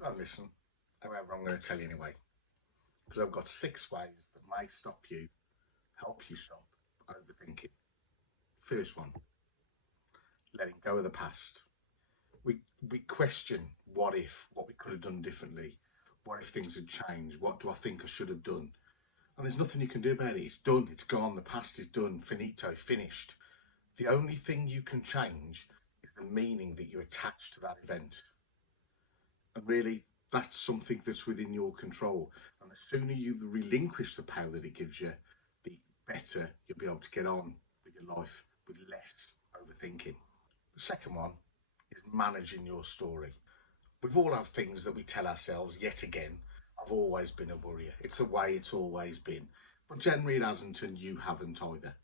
You won't listen. However, I'm going to tell you anyway, because I've got 6 ways that may help you stop overthinking. First one, letting go of the past. We we question what we could have done differently, what if things had changed, what do I think I should have done, and there's nothing you can do about it. It's done. It's gone. The past is done. Finito. Finished. The only thing you can change is the meaning that you attach to that event. And really, that's something that's within your control. And the sooner you relinquish the power that it gives you, the better you'll be able to get on with your life with less overthinking. The second one is managing your story. We've all had things that we tell ourselves yet again. I've always been a worrier. It's the way it's always been. But generally it hasn't, and you haven't either.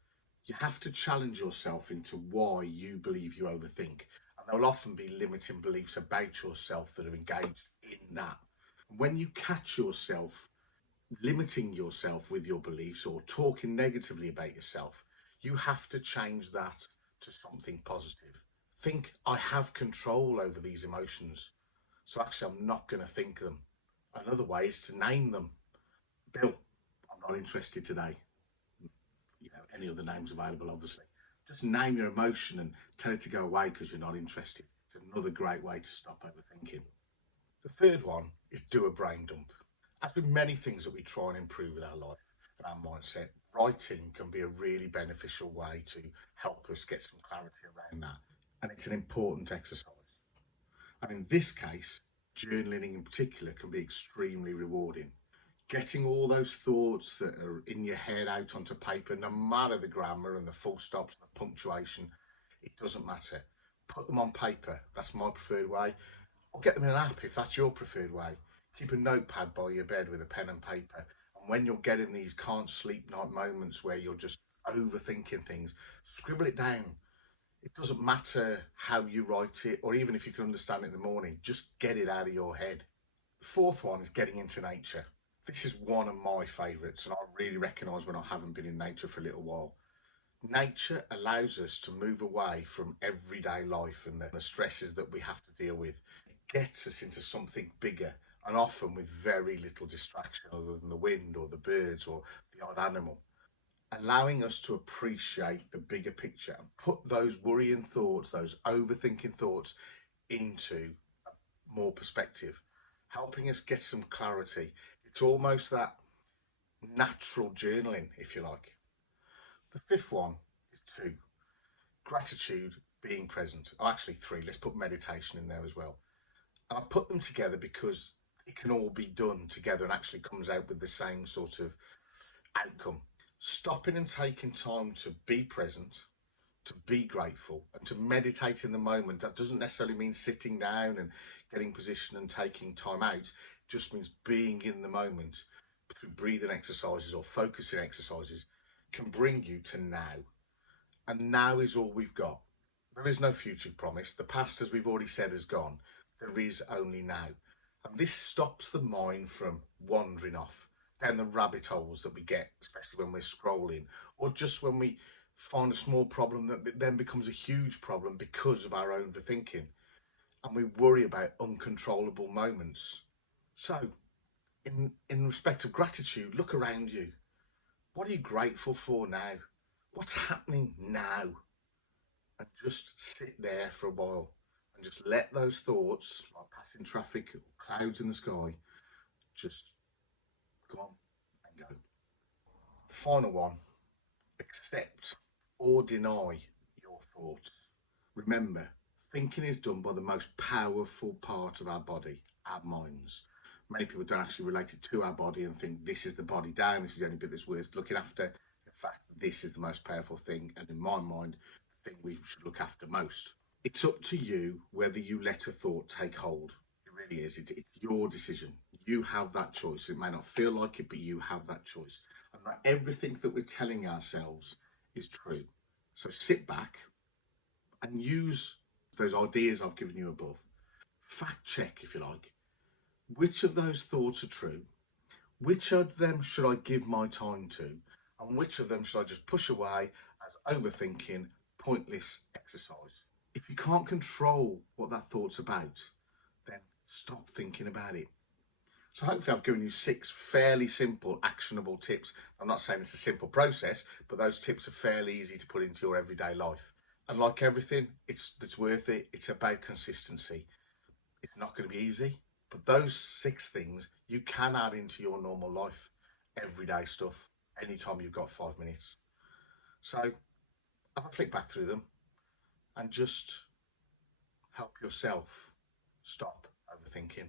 You have to challenge yourself into why you believe you overthink. And there will often be limiting beliefs about yourself that are engaged in that. When you catch yourself limiting yourself with your beliefs or talking negatively about yourself, you have to change that to something positive. Think, I have control over these emotions. So actually, I'm not going to think them. Another way is to name them. Bill, I'm not interested today. Any other names available, obviously. Just name your emotion and tell it to go away because you're not interested. It's another great way to stop overthinking. The third one is do a brain dump. As with many things that we try and improve with our life and our mindset, writing can be a really beneficial way to help us get some clarity around that. And it's an important exercise. And in this case, journaling in particular can be extremely rewarding. Getting all those thoughts that are in your head out onto paper, no matter the grammar and the full stops and the punctuation, it doesn't matter. Put them on paper. That's my preferred way. Or get them in an app if that's your preferred way. Keep a notepad by your bed with a pen and paper. And when you're getting these can't sleep night moments where you're just overthinking things, scribble it down. It doesn't matter how you write it, or even if you can understand it in the morning, just get it out of your head. The fourth one is getting into nature. This is one of my favourites, and I really recognise when I haven't been in nature for a little while. Nature allows us to move away from everyday life and the stresses that we have to deal with. It gets us into something bigger, and often with very little distraction other than the wind or the birds or the odd animal. Allowing us to appreciate the bigger picture and put those worrying thoughts, those overthinking thoughts into more perspective, helping us get some clarity. It's almost that natural journaling, if you like. The fifth one is 2, gratitude, being present. Oh, actually 3, let's put meditation in there as well. And I put them together because it can all be done together and actually comes out with the same sort of outcome. Stopping and taking time to be present, to be grateful, and to meditate in the moment. That doesn't necessarily mean sitting down and getting position and taking time out. It just means being in the moment through breathing exercises or focusing exercises can bring you to now. And now is all we've got. There is no future promise. The past, as we've already said, has gone. There is only now. And this stops the mind from wandering off down the rabbit holes that we get, especially when we're scrolling, or just when we find a small problem that then becomes a huge problem because of our overthinking. And we worry about uncontrollable moments. So, in respect of gratitude, look around you. What are you grateful for now? What's happening now? And just sit there for a while and just let those thoughts, like passing traffic, clouds in the sky, just come on and go. The final one, accept or deny your thoughts. Remember, thinking is done by the most powerful part of our body, our minds. Many people don't actually relate it to our body and think this is the body down, this is the only bit that's worth looking after. In fact, this is the most powerful thing, and in my mind, the thing we should look after most. It's up to you whether you let a thought take hold. It really is. It's your decision. You have that choice. It may not feel like it, but you have that choice. And not everything that we're telling ourselves is true. So sit back and use those ideas I've given you above. Fact check, if you like. Which of those thoughts are true? Which of them should I give my time to? And which of them should I just push away as overthinking, pointless exercise? If you can't control what that thought's about, then Stop thinking about it. So hopefully I've given you 6 fairly simple, actionable tips. I'm not saying it's a simple process, but those tips are fairly easy to put into your everyday life. And like everything, it's worth it. It's about consistency. It's not going to be easy, but those 6 things you can add into your normal life, everyday stuff, anytime you've got 5 minutes. So have a flick back through them and just help yourself stop overthinking.